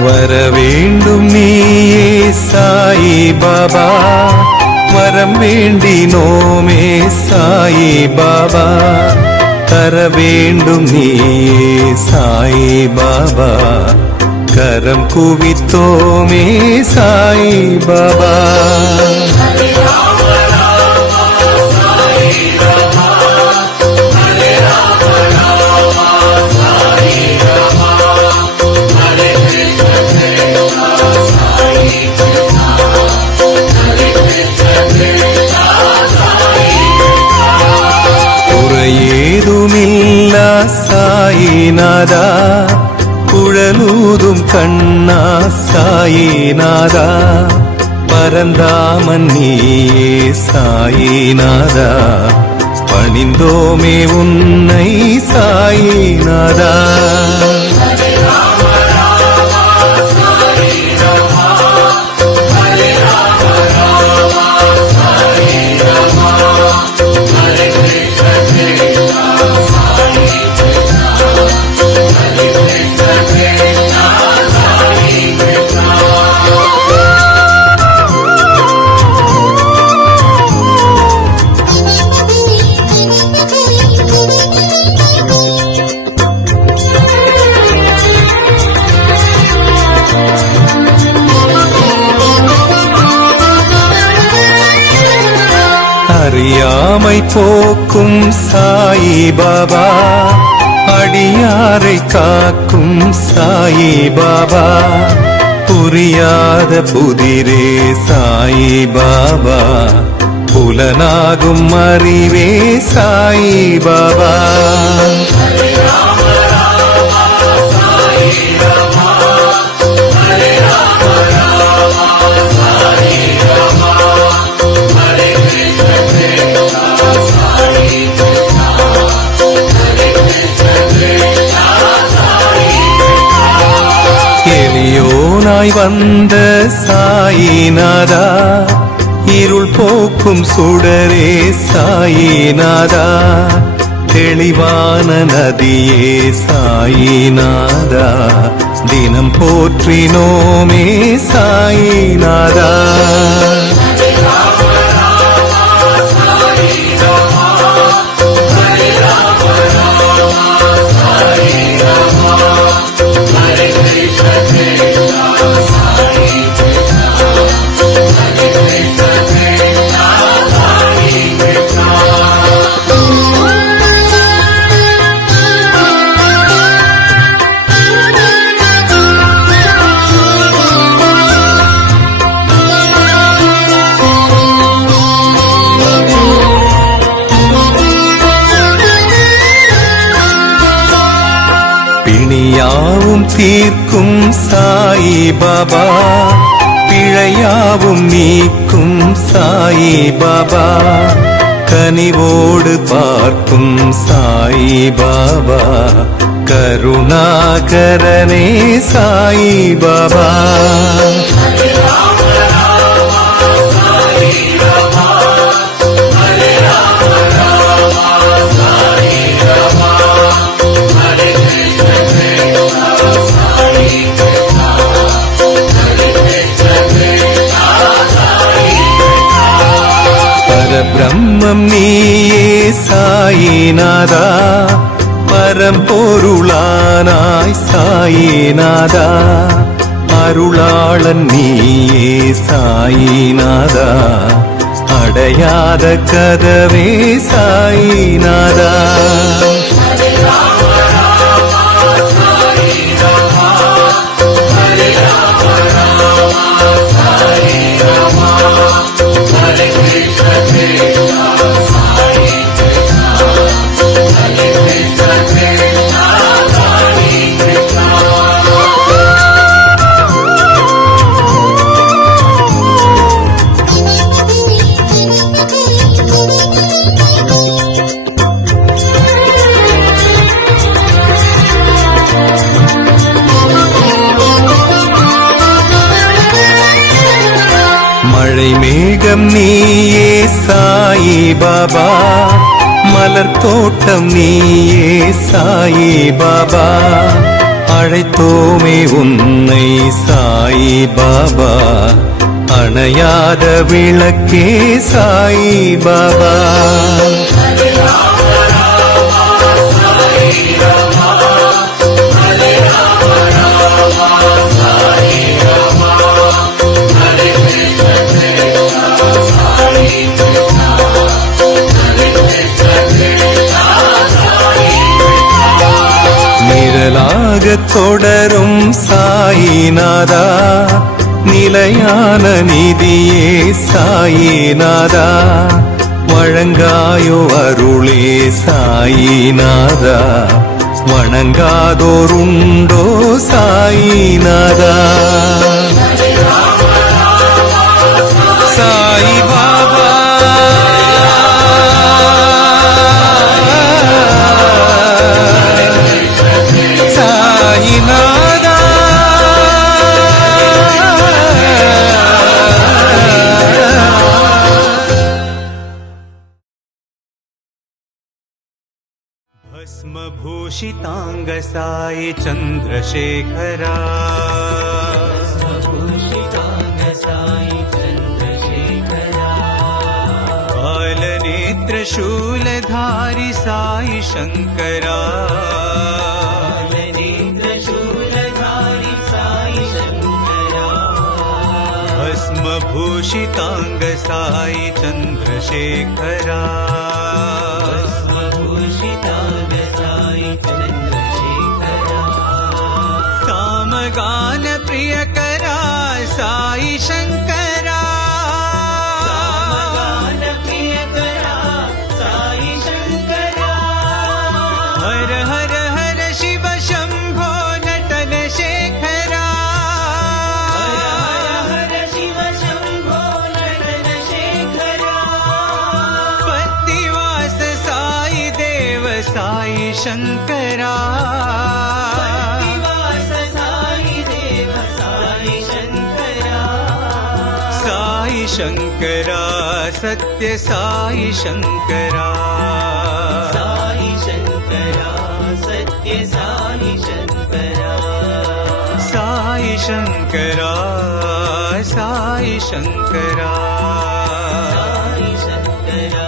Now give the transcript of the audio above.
வரவேண்டும் நீயே சாயி பாபா, வரம் வேண்டினோமே சாயி பாபா, தர வேண்டும் நீயே சாயி பாபா, கரம் குவித்தோமே சாயி பாபா. ஏதுமில்லா சாயிநாதா, குழலூதும் கண்ணா சாயிநாதா, பரந்தாமன் நீயே சாயிநாதா, பணிந்தோமே உன்னை சாயிநாதா. அறியாமை போக்கும் சாயி பாபா, அடியாரை காக்கும் சாயி பாபா, புரியாத புதிரே சாயி பாபா, புலனாகும் அறிவே சாயி பாபா. எளியோனாய் வந்த சாயிநாதா, இருள் போக்கும் சுடரே சாயிநாதா, தெளிவான நதியே சாயிநாதா, தினம் போற்றினோமே சாயிநாதா. பிணியாவும் தீர்க்கும் சாயி பாபா, பிழையாவும் நீக்கும் சாயி பாபா, கனிவோடு பார்க்கும் சாயி பாபா, கருணாகரனே சாயி பாபா. பரபிரம்மம் நீயே சாயிநாதா, பரம்பொருளானாய் சாயிநாதா, அருளாளன் நீயே சாயிநாதா, அடையாத கதவே சாயிநாதா. மழை மேகம் நீயே சாயி பாபா, மலர் தோட்டம் நீயே சாயி பாபா, அழைத்தோமே உன்னை சாயி பாபா, அணையாத விளக்கே சாயி பாபா. நிழலாக தொடரும் சாயிநாதா, நிலையான நிதியே சாயிநாதா, வழங்காயோ அருளே சாயிநாதா, வணங்காதோருண்டோ சாயிநாதா. சாயி பாபா சாயிநாதா, भस्मभूषितांग साई चंद्रशेखरा, भस्मभूषितांग साई चंद्रशेखरा, बालनेत्र शूलधारी साई शंकरा, बालनेत्र शूलधारी साई शंकरा, भस्मभूषितांग साई चंद्रशेखरा, सामगान प्रियकरा साई शंकरा, सामगान प्रियकरा साई शंकरा, हर हर हर शिव शंभो नटन शेखरा, हर हर शिव शंभो नटन शेखरा, पत्तिवास साई देव साई शंकरा, शंकरा सत्य साई शंकरा, साई शंकरा सत्य साई शंकरा, साई शंकरा साई शंकरा, साई शंकरा